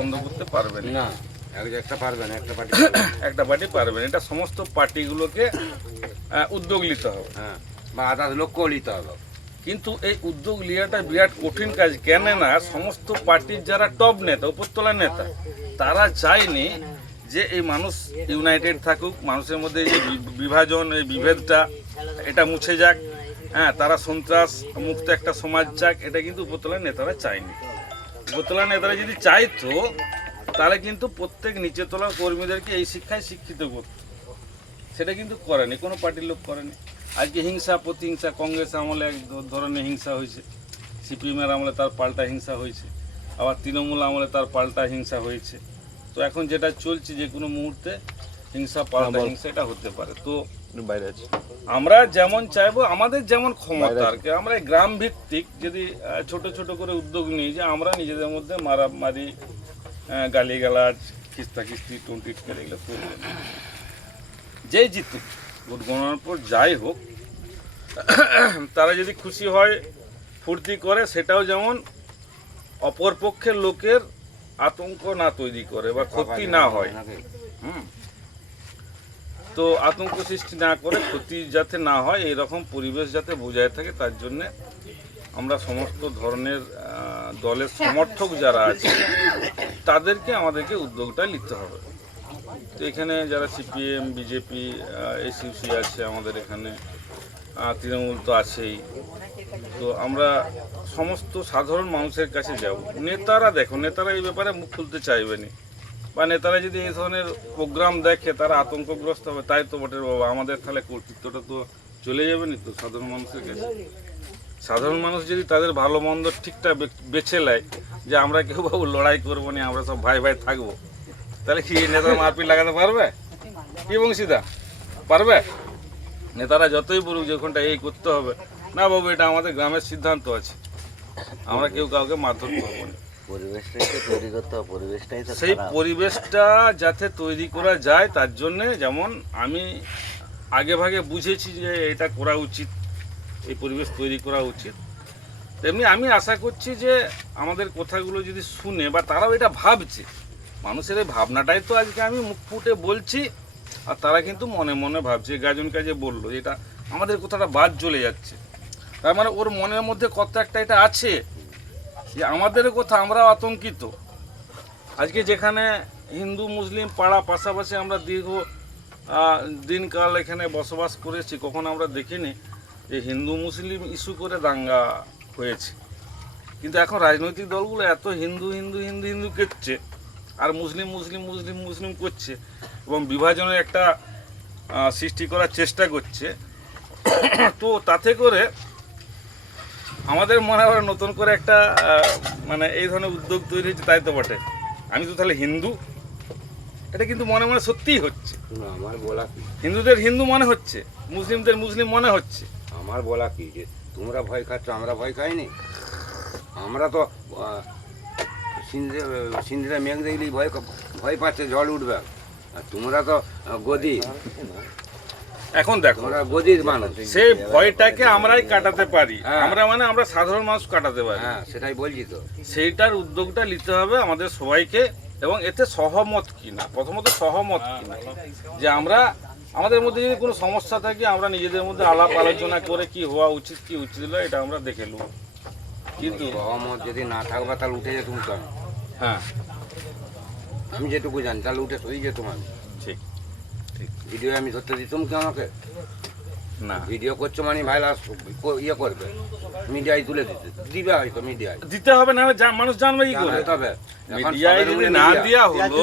বন্ধ করতে পারবেন না, একটা পারবেন, একটা পার্টি পারবেন। এটা সমস্ত পার্টিগুলোকে উদ্যোগ নিতে হবে, হ্যাঁ, বা আদার্স লক্ষ্য নিতে হবে। কিন্তু এই উদ্যোগ নেওয়াটা বিরাট কঠিন কাজ। কেন না সমস্ত পার্টির যারা টপ নেতা, উপরতলার নেতা, তারা চায়নি যে এই মানুষ ইউনাইটেড থাকুক, মানুষের মধ্যে এই যে বিভাজন, এই বিভেদটা এটা মুছে যাক। হ্যাঁ, তারা সন্ত্রাস মুক্ত একটা সমাজ চাক, এটা কিন্তু উপরতলার নেতারা চায়নি। উপরতলার নেতারা যদি চাইতো তাহলে কিন্তু প্রত্যেক নিচে তলার কর্মীদেরকে এই শিক্ষায় শিক্ষিত করত, সেটা কিন্তু করেনি, কোনো পার্টির লোক করেনি। আজকে হিংসা প্রতিহিংসা, কংগ্রেস আমলে এক ধরনের হিংসা হয়েছে, সিপিএমের আমলে তার পাল্টা হিংসা হয়েছে, আবার তৃণমূল আমলে তার পাল্টা হিংসা হয়েছে। তো এখন যেটা চলছে, যে কোনো মুহূর্তে হিংসা পাল্টা হিংসা এটা হতে পারে। তো বাইরে আছে, আমরা যেমন চাইবো, আমাদের যেমন ক্ষমতা আর কি, আমরা গ্রাম ভিত্তিক যদি ছোট ছোট করে উদ্যোগ নিই, যে আমরা নিজেদের মধ্যে মারামারি, গালিগালাজ, খিস্তাখিস্তি, টুনটিটকার এগুলো করবো না। যেই জিতুক, ভোট গণনার পর যাই হোক, তারা যদি খুশি হয়, ফুর্তি করে, সেটাও যেমন অপর পক্ষের লোকের আতঙ্ক না তৈরি করে বা ক্ষতি না হয়। তো আতঙ্ক সৃষ্টি না করে, ক্ষতি যাতে না হয়, এইরকম পরিবেশ যাতে বজায় থাকে, তার জন্যে আমরা সমস্ত ধরনের দলের সমর্থক যারা আছে তাদেরকে আমাদেরকে উদ্যোগটা নিতে হবে। তো এখানে যারা সিপিএম, বিজেপি, এসইউসি আছে, আমাদের এখানে তৃণমূল তো আছেই। তো আমরা সমস্ত সাধারণ মানুষের কাছে যাব। নেতারা দেখো, নেতারা এই ব্যাপারে মুখ খুলতে চাইবেনি, বা নেতারা যদি এই ধরনের প্রোগ্রাম দেখে তারা আতঙ্কগ্রস্ত হবে, তাই তো বটে বাবা, আমাদের তাহলে কর্তৃত্বটা তো চলে যাবে না তো সাধারণ মানুষের কাছে। সাধারণ মানুষ যদি তাদের ভালো মন্দ ঠিকঠাক বেছে নেয়, যে আমরা কেউ বাবু লড়াই করবো না, আমরা সব ভাই ভাই থাকবো, তাহলে কি নেতারা মারপিট লাগাতে পারবে? কি বংশীদা পারবে? নেতারা যতই বলুক যে ওখানটা এই করতে হবে, না বাবু এটা আমাদের গ্রামের সিদ্ধান্ত আছে, আমরা কেউ কাউকে মারধর করবো না। সেই পরিবেশটা যাতে তৈরি করা যায়, তার জন্যে যেমন আমি আগে ভাগে বুঝেছি যে এটা করা উচিত, এই পরিবেশ তৈরি করা উচিত, তেমনি আমি আশা করছি যে আমাদের কথাগুলো যদি শুনে, বা তারাও এটা ভাবছে, মানুষের এই ভাবনাটাই তো আজকে আমি মুখ ফুটে বলছি, আর তারা কিন্তু মনে মনে ভাবছে। গাজন কাজে বললো এটা আমাদের কথাটা বাদ চলে যাচ্ছে, তার মানে ওর মনের মধ্যে কত একটা এটা আছে যে আমাদের কথা, আমরাও আতঙ্কিত। আজকে যেখানে হিন্দু মুসলিম পাড়া পাশাপাশি আমরা দীর্ঘ দিনকাল এখানে বসবাস করেছি, কখন আমরা দেখিনি যে হিন্দু মুসলিম ইস্যু করে দাঙ্গা হয়েছে। কিন্তু এখন রাজনৈতিক দলগুলো এত হিন্দু হিন্দু হিন্দু হিন্দু করছে, আর মুসলিম মুসলিম মুসলিম মুসলিম করছে, এবং বিভাজনের একটা সৃষ্টি করার চেষ্টা করছে। তো তাতে করে আমাদের মনে হয় নতুন করে একটা মানে এই ধরনের উদ্যোগ তৈরি হচ্ছে, তাই তো বটে। আমি তো তাহলে হিন্দু, এটা কিন্তু মনে মনে সত্যিই হচ্ছে। আমার বলা কি, হিন্দুদের হিন্দু মনে হচ্ছে, মুসলিমদের মুসলিম মনে হচ্ছে। আমার বলা কি, যে তোমরা ভয় খাচ্ছ, আমরা ভয় খাইনি। আমরা তো সিন্ধিরা মেঘ দেখলেই ভয় পাচ্ছে, জল উঠবে। আর তোমরা তো গদি, এখন দেখো গদির মানুষ, সেই ভয়টাকে আমরাই কাটাতে পারি। আমরা মানে আমরা সাধারণ মানুষ কাটাতে পারি। হ্যাঁ, সেটাই বলছি তো। সেইটার উদ্যোগটা নিতে হবে আমাদের সবাইকে, এবং এতে সহমত কিনা, প্রথমত সহমত কিনা, যে আমরা আমাদের মধ্যে যদি কোনো সমস্যা থাকে, আমরা নিজেদের মধ্যে আলাপ আলোচনা করে কি হওয়া উচিত কি উচিত নয় এটা আমরা দেখে নেব। কিন্তু সহমত যদি না থাকবে তাহলে উঠে যেতুম তো আমি। হ্যাঁ, আমি যেটুকু জানি তাহলে উঠে সই যেতুম আমি। ঠিক ঠিক। ভিডিও আমি ধরতে দিতাম কি আমাকে? না, ভিডিও করছো মানে ভাইরাস ইয়ে করবে, মিডিয়ায় তুলে দিবে, হয়তো মিডিয়ায় দিতে হবে, না মানুষ জানবে কি করে? তবে মিডিয়ায় যদি না দেওয়া হলো,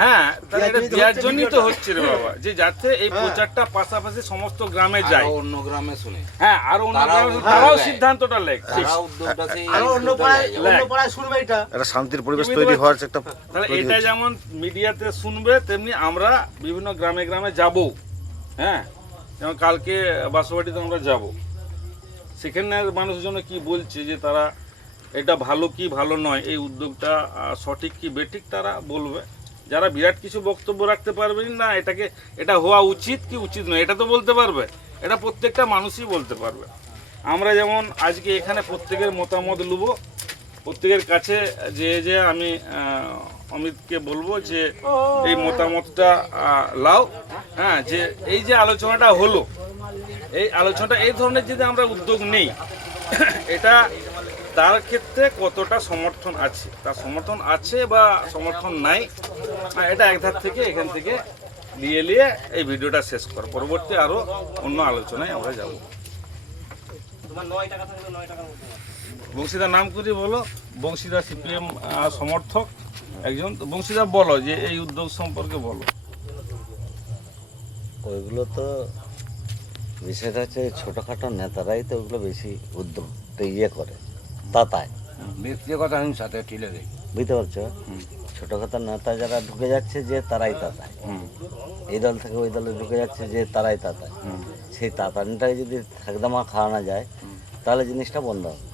হ্যাঁ, তাহলে এটা দেওয়ার জন্যই তো হচ্ছে রে বাবা, যে যাতে এই প্রচারটা পাশাপাশি সমস্ত গ্রামে যায়, অন্য গ্রামে শুনে। হ্যাঁ, আর অন্য গ্রামে তারাও সিদ্ধান্তটা লেখ, একটা শান্তির পরিবেশ তৈরি হওয়ার একটা। তাহলে এটা যেমন মিডিয়াতে শুনবে, তেমনি আমরা বিভিন্ন গ্রামে গ্রামে যাব। হ্যাঁ, যেমন কালকে বাসবাড়িতে আমরা যাব, সেখানে মানুষজন কি বলছে, যে তারা এটা ভালো কি ভালো নয়, এই উদ্যোগটা সঠিক কি বেঠিক তারা বলবে। যারা বিরাট কিছু বক্তব্য রাখতে পারবেন না, এটা হওয়া উচিত কি উচিত নয়, এটা তো বলতে পারবে, এটা প্রত্যেকটা মানুষই বলতে পারবে। আমরা যেমন আজকে এখানে প্রত্যেকের মতামত নেব, প্রত্যেকের কাছে যে আমি অমিতকে বলবো যে এই মতামতটা লাও, হ্যাঁ, যে এই যে আলোচনাটা হলো, এই আলোচনাটা এই ধরনের যদি আমরা উদ্যোগ নেই, এটা তার ক্ষেত্রে কতটা সমর্থন আছে, তার সমর্থন আছে বা সমর্থন নাই, এটা একধার থেকে এখান থেকে নিয়ে এই ভিডিওটা শেষ কর, পরবর্তী আরও অন্য আলোচনায় আমরা যাব। বংশীদার নাম করে বলো। বংশীদা সিপিএম সমর্থক একজন। তো বংশীদা বলো যে এই উদ্যোগ সম্পর্কে বলো। ওইগুলো তো বিষয়টা হচ্ছে ছোটোখাটো নেতারাই তো ওগুলো বেশি উদ্যোগটা ইয়ে করে, তাতায় ব্যক্তিগত হিংসাতে ঠেলে দেয়, বুঝতে পারছো? ছোটোখাটো নেতা যারা ঢুকে যাচ্ছে যে তারাই তাতায়, এই দল থেকে ওই দলে ঢুকে যাচ্ছে যে তারাই তাতায়, সেই তাতানটাকে যদি একদম খাওয়ানো যায় তাহলে জিনিসটা বন্ধ হবে।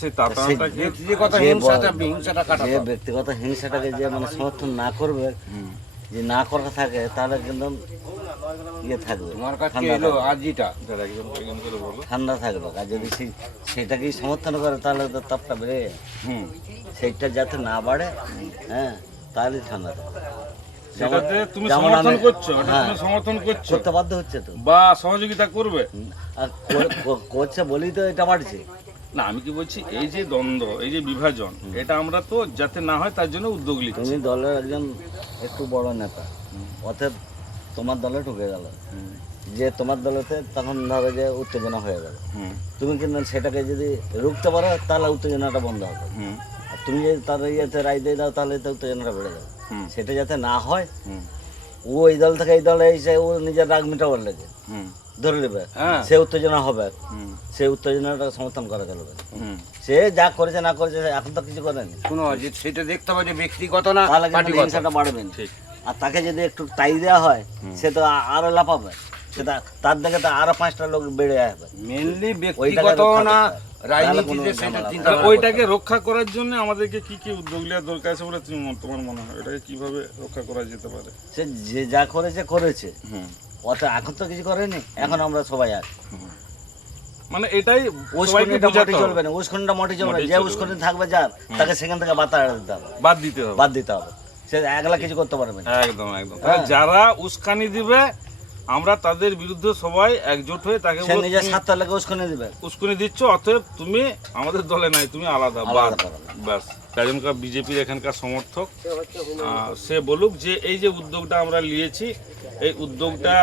সেই তাতানটাকে ব্যক্তিগত হিংসাটা কাটাতে যে হবে। ব্যক্তিগত হিংসাটাকে যে মানে সমর্থন না করবে, যে না করা থাকে তাহলে কিন্তু ইয়ে থাকবে, তোমার কাছে ঠান্ডা এলো থাকবে। আজিটা একজন করে বলো। ঠান্ডা থাকবে। আর যদি সেটাকেই সমর্থন করে তাহলে তো তাপটা বেড়ে যাবে। সেইটা যাতে না বাড়ে, হ্যাঁ, তাহলে ঠান্ডা থাকবে। সেটাতে তুমি যেমন সমর্থন আমি- করছো, এটা হ্যাঁ, তুমি সমর্থন করছো করতে বাধ্য হচ্ছে তো, বা সহযোগিতা করবে? আর করছে বলেই তো এটা বাড়ছে। না, আমি কি বলছি, এই যে দ্বন্দ্ব, এই যে বিভাজন, এটা আমরা তো যাতে না হয় তার জন্য উদ্যোগ নিচ্ছি। তুমি দলের একজন একটু বড় নেতা, অতএব তোমার দলে ঢুকে গেল, যে তোমার দলেতে তখন ধরো যে উত্তেজনা হয়ে গেল, তুমি কিন্তু সেটাকে যদি রুখতে পারো তাহলে উত্তেজনাটা বন্ধ হবে। আর তুমি যদি তার ইয়েতে রায় দিয়ে দাও তাহলে তো উত্তেজনাটা বেড়ে যাবে। সেটা যাতে না হয়, ও এই দল থেকে এই দলে এসে ও নিজের রাগ মিটাবার লেগে ধরে নেবে, সে উত্তেজনা হবে, সে উত্তেজনাটা সমর্থন করা চলবে। সে যা করেছে না করেছে এখন তো কিছু করেনি, শোনো, যে সেটা দেখতে হবে যে ব্যক্তিগত না তাহলে কিন্তু পার্টিগত। হিংসাটা বাড়বে না। ঠিক। আর তাকে যদি একটু টাই দেওয়া হয় সে তো আরো লাফাবে, সেটা তার দিকে তো আরো 5টা লোক বেড়ে আসবে। মেনলি ওইটাকে ব্যক্তিগত রক্ষা না করতে হবে। রাজনীতিতে তাহলে সেটা কোনো চিন্তা তাহলে ভাবনা ওইটাকে রক্ষা করার জন্য আমাদেরকে কি কি উদ্যোগ নেওয়ার দরকার আছে বলে তোমার মনে হয়? এটাকে কিভাবে রক্ষা করা যেতে পারে? সে যে যা করেছে করেছে, অত এখন তো কিছু করেনি, এখন আমরা সবাই আছি। মানে এটাই সবাইকে উস্কুনিটা বোঝাতে মোটে হবে। চলবে না, উস্কুনিটা মোটে চলবে না। মোটেই যে চলবে উস্কুনি থাকবে যার, তাকে সেখান থেকে বাতা দিতে হবে, বাদ দিতে হবে। বাদ দিতে হবে। সে একলা কিছু করতে পারবে না। একদম একদম। তাহলে যারা উস্কানি দিবে, আমরা তাদের বিরুদ্ধে সবাই একজোট হয়ে তাকে সে বলবো, নিজের তুমি স্বার্থ লেগে উস্কুনি দিবে। উস্কানি দিচ্ছ, অতএব তুমি আমাদের দলে নাই, তুমি আলাদা, বাদ। আলাদা করো। ব্যাস। এখানকার বিজেপির এখানকার সমর্থক সে বলুক যে এই যে উদ্যোগটা আমরা নিয়েছি, এই উদ্যোগটা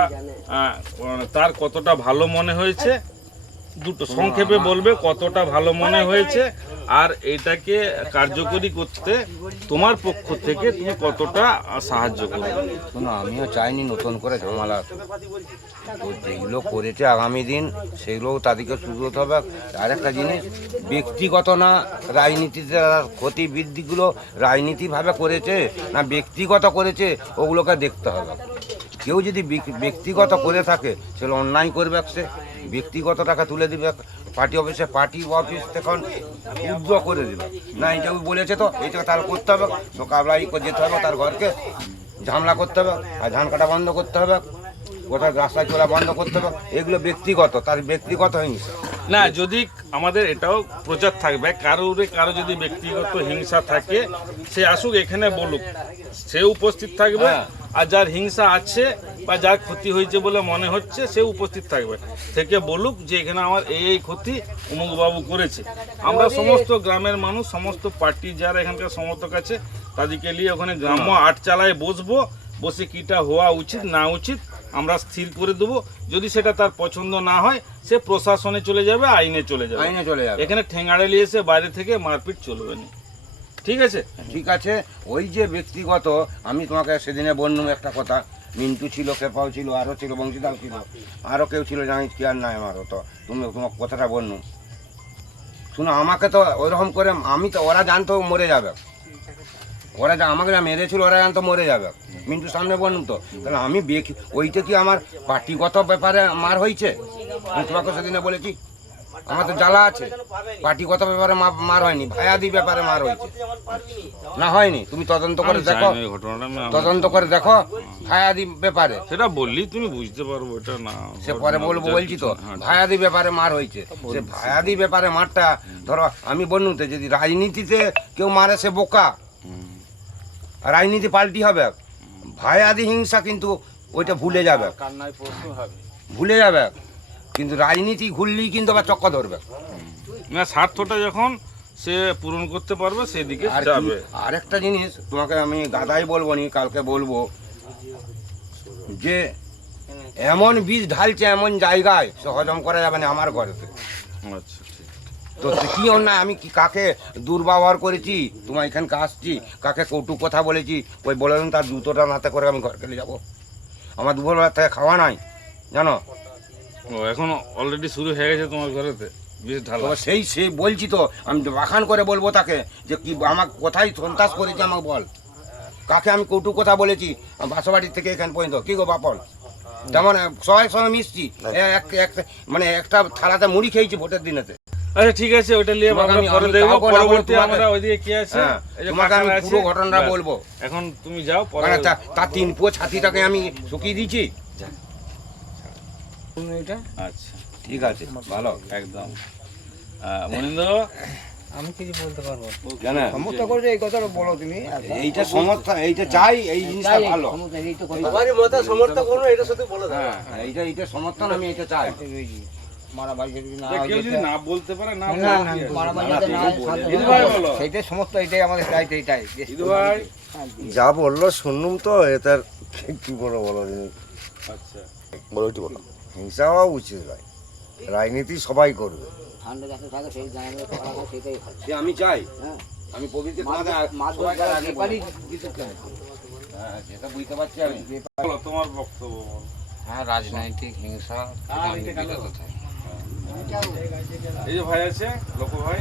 তার কতটা ভালো মনে হয়েছে, দুটো সংক্ষেপে বলবে কতটা ভালো মনে হয়েছে, আর এটাকে কার্যকরী করতে তোমার পক্ষ থেকে তুমি কতটা সাহায্য করবে। শোনো, আমিও চাইনি নতুন করে ঝামেলা, তো যেগুলো করেছে আগামী দিন সেগুলোও তাদেরকে শুধরোতে হবে। আর একটা জিনিস, ব্যক্তিগত না রাজনীতিতে ক্ষতি বৃদ্ধিগুলো রাজনীতিভাবে করেছে না ব্যক্তিগত করেছে, ওগুলোকে দেখতে হবে। কেউ যদি ব্যক্তিগত করে থাকে সেগুলো অন্যায় করবে, সে ব্যক্তিগতটাকে তুলে দিবে পার্টি অফিসে, পার্টি অফিস তখন উদ্যোগ করে দেবে, না এটা বলেছে তো এইটা তাহলে করতে হবে, সকালবেলা যেতে হবে তার ঘরকে, ঝামেলা করতে হবে, আর ধান কাটা বন্ধ করতে হবে, কোথাও রাস্তায় চলা বন্ধ করতে হবে। এগুলো ব্যক্তিগত, তার ব্যক্তিগত হিংসা না, যদি আমাদের এটাও প্রচার থাকবে, কারো যদি ব্যক্তিগত হিংসা থাকে সে আসুক এখানে বলুক, সে উপস্থিত থাকবে। আর যার হিংসা আছে বা যার ক্ষতি হয়েছে বলে মনে হচ্ছে সে উপস্থিত থাকবে, থেকে বলুক যে এখানে আমার এই ক্ষতি অমুকবাবু করেছে। আমরা সমস্ত গ্রামের মানুষ, সমস্ত পার্টি যারা এখানকার সমর্থক আছে, তাদেরকে নিয়ে ওখানে গ্রাম্য আটচালায় বসবো, বসে কিটা হওয়া উচিত না উচিত আমরা স্থির করে দেবো। যদি সেটা তার পছন্দ না হয় সে প্রশাসনে চলে যাবে, আইনে চলে যাবে। আইনে চলে যাবে। এখানে ঠেঙ্গাড়ে নিয়ে এসে বাইরে থেকে মারপিট চলবে না, ঠিক আছে? ঠিক আছে। ওই যে ব্যক্তিগত, আমি তোমাকে সেদিনে বললাম একটা কথা, মিন্টু ছিল, কেপাও ছিল, আরও ছিল, বংশীদাও ছিল, আরও কেউ ছিল, জানি কি আর নাই আমারও, তো তুমি তোমার কথাটা বললাম। শুনো, আমাকে তো ওইরকম করে, আমি তো, ওরা জানতো মরে যাবে, ওরা যা আমাকে যা মেরেছিল ওরা জানতো মরে যাবে, মিন্টুর সামনে বললাম তো। তাহলে আমি ওইটা কি আমার পার্টিগত ব্যাপারে মার হয়েছে? আমি তোমাকে সেদিনে বলেছি আমার তো জ্বালা আছে। পার্টিগত ব্যাপারে মার হয়নি, ভায়াদি ব্যাপারে মার হয়েছে না, হয়নি? তুমি তদন্ত করে আমি দেখো, জানি না এই ঘটনাটা, তদন্ত করে দেখো ভায়াদি ব্যাপারে। সেটা বললি তুমি বুঝতে পারবো, এটা না সে পরে বলবো, বলছি তো ভায়াদি ব্যাপারে মার হয়েছে। সে ভায়াদি ব্যাপারে মারটা, ধরো আমি বন্যুতে যদি রাজনীতিতে কেউ মারে সে বোকা, রাজনীতি পাল্টি হবে। ভায়াদি হিংসা কিন্তু ওইটা ভুলে যাবে, ভুলে যাবে, কিন্তু রাজনীতি ঘুরলেই কিন্তু আবার চক্কর ধরবে। না, স্বার্থটা যখন সে পূরণ করতে পারবে সেদিকে আর যাবে। আরেকটা জিনিস তোমাকে আমি গাদাই বলবো নি, কালকে বলবো যে এমন বীজ ঢালছে এমন জায়গায় সে হজম করা যাবে না আমার ঘরেতে। আচ্ছা, ঠিক। তো কি অন্যায়, আমি কি কাকে দুর্ব্যবহার করেছি, তোমার এখানকে আসছি কাকে কটু কথা বলেছি, ওই বললাম তার জুতোটা নাতে করে আমি ঘর খেলে যাবো? আমার দুপুরবেলা থেকে খাওয়া নাই, জানো? ও এখন অলরেডি শুরু হয়ে গেছে তোমার ঘরেতে বীজ ঢালা। তো সেই বলছি তো, আমি বাখান করে বলবো তাকে যে কি আমার কোথায় সন্ত্রাস করেছে আমাকে বল, কাকে আমি কটু কথা বলেছি বাসাবাড়ির থেকে এখান পর্যন্ত। কি গো বাপন, যেমন সবাই সঙ্গে মিশছি, মানে একটা থালাতে মুড়ি খেয়েছি ভোটের দিনেতে। আচ্ছা ঠিক আছে, ওটা নিয়ে তোমাকে আমরা আমি- পরে আমি দেখবো। কাউকে না বলবো, পরবর্তী তোমাকে- আমরা ওইদিকে কি আছে হ্যাঁ, এই যে তোমাকে আমি কাকারা আছে, পুরো ঘটনাটা ব্যাস। বলবো। এখন তুমি যাও পরে। মানে তার 3 পুয়ো ছাতিটাকে আমি শুকিয়ে দিয়েছি। আচ্ছা ঠিক আছে, ভালো। একদম। মনিন্দ্র, আমি কিছু বলতে পারবো না। কেন সমস্যা করে এই কথাটা বলো তুমি। এইটা সমস্যা, এইটা চাই, এই জিনিসটা ভালো। সবারই মত সমর্থন করো, এটা শুধু বলে দাও। হ্যাঁ, এইটা সমর্থন, আমি এটা চাই। মারামারি যদি না যে হয়, কেউ যদি না বলতে পারে না না, বলে না, কি আছে? মারামারি যাতে না হয়, শান্ত ইদু ভাই বলো। সেইটাই সমস্ত, এটাই আমাদের চাইতে, এটাই। ইদু ভাই। যা বললো শুনলুম তো, এটার কি বলো বলো তুমি, আচ্ছা, বলো একটু বলো। হিংসা হওয়া উচিত নয়, রাজনীতি সবাই করবে। ঠান্ডা যাতে থাকে সেই জায়গায় করা হয়, সেটাই ভালো। যে আমি চাই, হ্যাঁ। আমি প্রভৃতি মাধ্যমিক আগে পারি বলবো। হ্যাঁ, সেটা বুঝতে পারছি আমি। বলো তোমার বক্তব্য বলো। হ্যাঁ, রাজনৈতিক হিংসা এই যে ভাই আছে, লোক ভাই।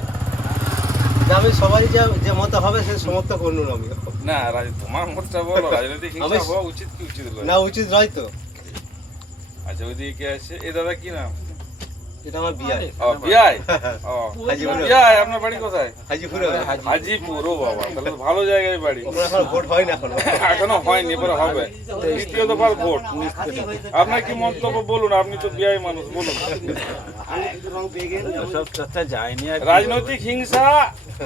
আমি সবারই যে মত হবে সে সমর্থন করলুম আমি। না, তোমার মতটা বলো, রাজনৈতিক হিংসা হওয়া উচিত কি উচিত নয়? না, উচিত নয় তো। আচ্ছা, ওইদিকে কে আছে? এই দাদা কি নাম? এটা আমার বিয়াই। ও, বিআই। ও, হাজিপুর। বিআই, আপনার বাড়ি কোথায়? হাজিপুরে। হাজিপুর। ও বাবা, তাহলে তো ভালো জায়গায় বাড়ি। ওখানে এখন ভোট হয় না এখনো। এখনো হয়নি, পরে হবে। দ্বিতীয় দফার ভোট। আপনার কি মন্তব্য বলুন, আপনি তো বিআই মানুষ, বলুন। রাজনৈতিক হিংসা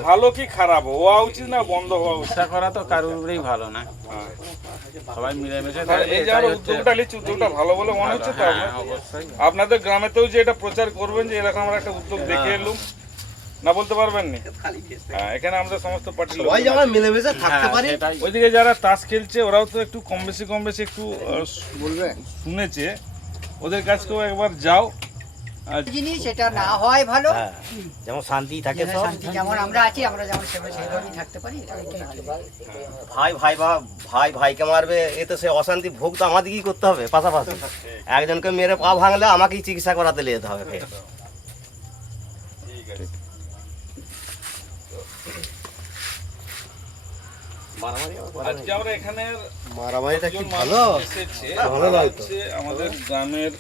ভালো কি খারাপ, হওয়া উচিত না বন্ধ হওয়া উচিত? করা তো কারোরই ভালো না, সবাই মিলেমিশে আর এই যে আমরা উদ্যোগটা নিচ্ছি, উদ্যোগটা ভালো বলে মনে হচ্ছে তো আপনার? আপনাদের গ্রামেতেও যে এটা প্রচার করবেন যে এরকম আমরা একটা উদ্যোগ দেখে এলুম, না বলতে পারবেন নি? হ্যাঁ, এখানে আমরা সমস্ত পার্টির লোক সবাই যেন মিলেমিশে থাকতে পারি। ওইদিকে যারা তাস খেলছে ওরাও তো একটু কম বেশি একটু বলবে শুনেছে, ওদের কাছেও একবার যাও। জিনিস এটা না হয় ভালো, যেমন শান্তি থাকে যেন শান্তি যেমন আমরা আছি, আমরা যেমন সেইভাবেই থাকতে পারি, এটাই ভাই ভাইকে মারবে, এতে সে অশান্তি ভোগ তো আমাদেরকেই করতে হবে পাশাপাশি। একজনকে মেরে পা ভাঙলে আমাকেই চিকিৎসা করাতে যেতে হবে ফের। আজকে আমরা এখানে মারামারিটা কি একজন ভালো? মানুষ এসেছে, ভালো নয় তো। হচ্ছে আমাদের গ্রামের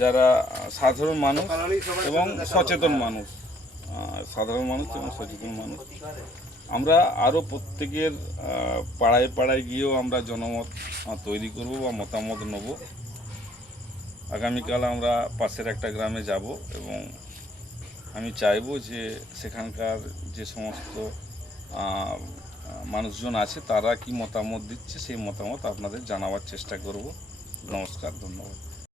যারা সাধারণ মানুষ এবং সচেতন মানুষ, সাধারণ মানুষ এবং সচেতন মানুষ, আমরা আরও প্রত্যেকের পাড়ায় পাড়ায় গিয়েও আমরা জনমত তৈরি করব বা মতামত নেব। আগামীকাল আমরা পাশের একটা গ্রামে যাব এবং আমি চাইবো যে সেখানকার যে সমস্ত মানুষজন আছে তারা কি মতামত দিচ্ছে সেই মতামত আপনাদের জানাবার চেষ্টা করব। নমস্কার, ধন্যবাদ।